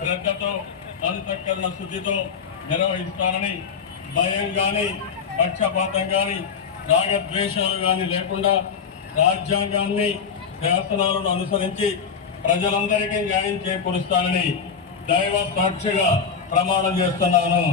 శ్రద్ధతో అంతఃకరణ శుద్ధితో నిర్వహిస్తానని భయం కానీ పక్షపాతం కానీ రాగద్వేషాలు కానీ లేకుండా రాజ్యాంగాన్ని శాసనాలను అనుసరించి ప్రజలందరికీ న్యాయం చేకూరుస్తానని దైవ సాక్షిగా ప్రమాణం చేస్తున్నాను.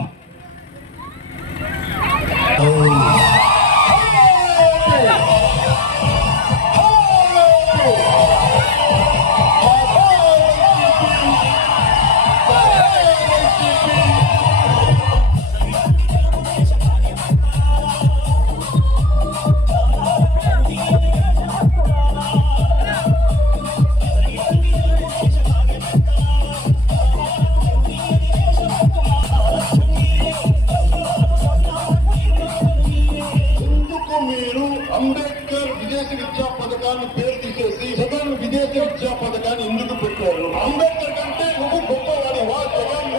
అంబేద్కర్ విదేశీ విద్యా పథకాన్ని పేరు తీసేసి జగన్ విదేశీ విద్యా పథకాన్ని ఎందుకు పెట్టారు? అంబేద్కర్ కంటే నువ్వు గొప్పవాడి వా జగన్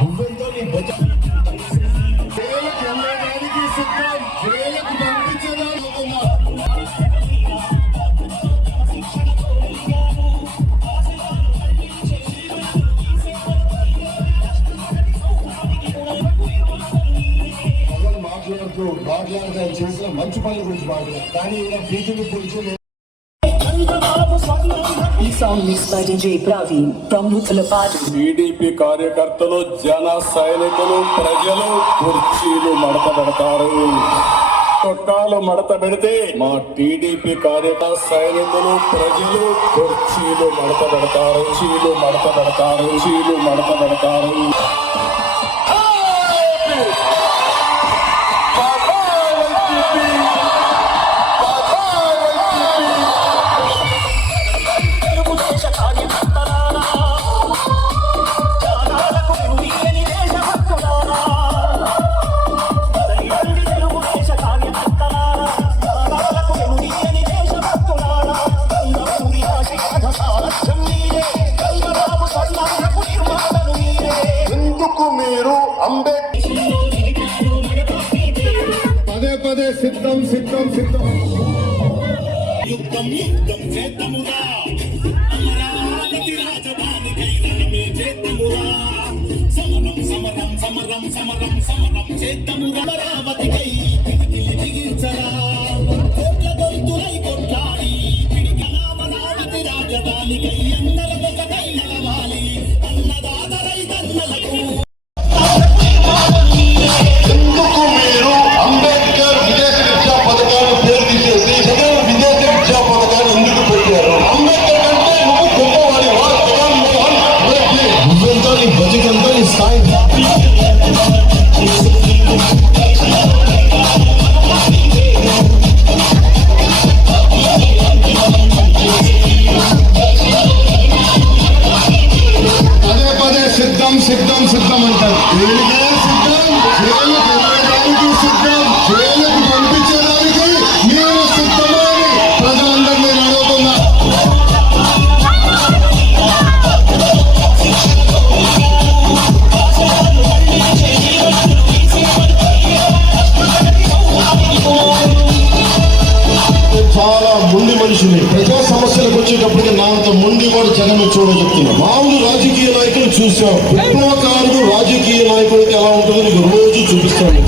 నువ్వెంతో నీ జైలుకి వెళ్ళడానికి సిద్ధం, జైలుకి పంపించడానికి మాట్లాడతారు చేసిన మంచి పనుల గురించి మాట్లాడారు, కానీ బీజేపీ పోలీసులు. ఈ song mix by DJ Praveen from Nuthulapadu. TDP కార్యకర్తలు, జన సైనికులు, ప్రజలు కుర్చీలు మడత పెడతారు. చొక్కాలు మడత పెడితే మా టీడీపీ కార్యకర్త సైనికులు, ప్రజలు కుర్చీలు మడత పెడతారు. చీలు మడత పెడతారు. చీలు మడత పెడతారు. పదే పదే సిద్ధం సిద్ధం సిద్ధం యుద్ధం యుద్ధం చేద్దామురా, అమరావతి రాజధానికైనా చేద్దామురా, సమరం సమరం సమరం సమరం సమరం చేద్దామురా, అమరావతికై పిడికిలి బిగించరా, కోట్ల గొంతులై కొట్లాడి పిడికల అమరావతి రాజధానికై అందరొకటై నడవాలి, అన్నదాత రైతన్నలకు. అంబేద్కర్ విదేశీ విద్యా పథకాన్ని పేరు తీసేసి జగన్ విదేశీ విద్యా పథకాన్ని ఎందుకు పెట్టారు? అంబేద్కర్ కంటే నువ్వు గొప్పవాడి వా జగన్ నువ్వెంతో నీ బతికంతో నీ స్థాయి. పదే పదే సిద్ధం సిద్ధం సిద్ధం అంటారు. దేనికైనా సిద్ధం, జైలుకు వెళ్ళడానికి సిద్ధం, జైలుకు పంపించడానికి నేను సిద్ధమని ప్రజలందరినీ అడుగుతున్నా. చాలా మొండి మనుషులు. ప్రజా సమస్యలకు వచ్చేటప్పటికి నా అంత మొండి కూడా జగన్ చూడని చెప్తున్నా. మామూలు రాజకీయ నాయకులు చూసాం, విప్లవకారుడు రాజకీయ నాయకుడికి ఎలా ఉంటుందో నీకు రోజు చూపిస్తాను.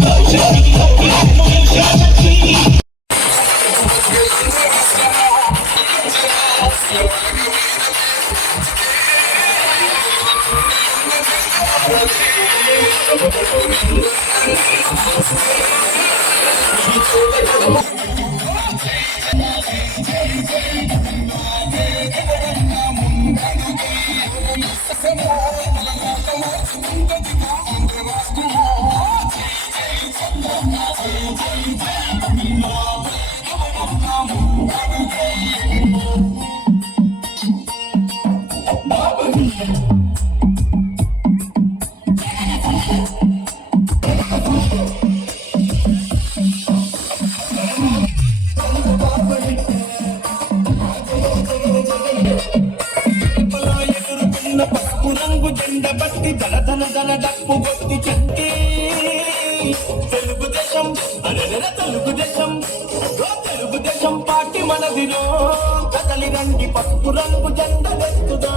దన డప్పు కొట్టి చంటి తెలుగుదేశం అరెర తెలుగుదేశం తెలుగుదేశం పార్టీ మనదిలో కదలి రండి పసుపు రంగు జెండ వెత్తుదా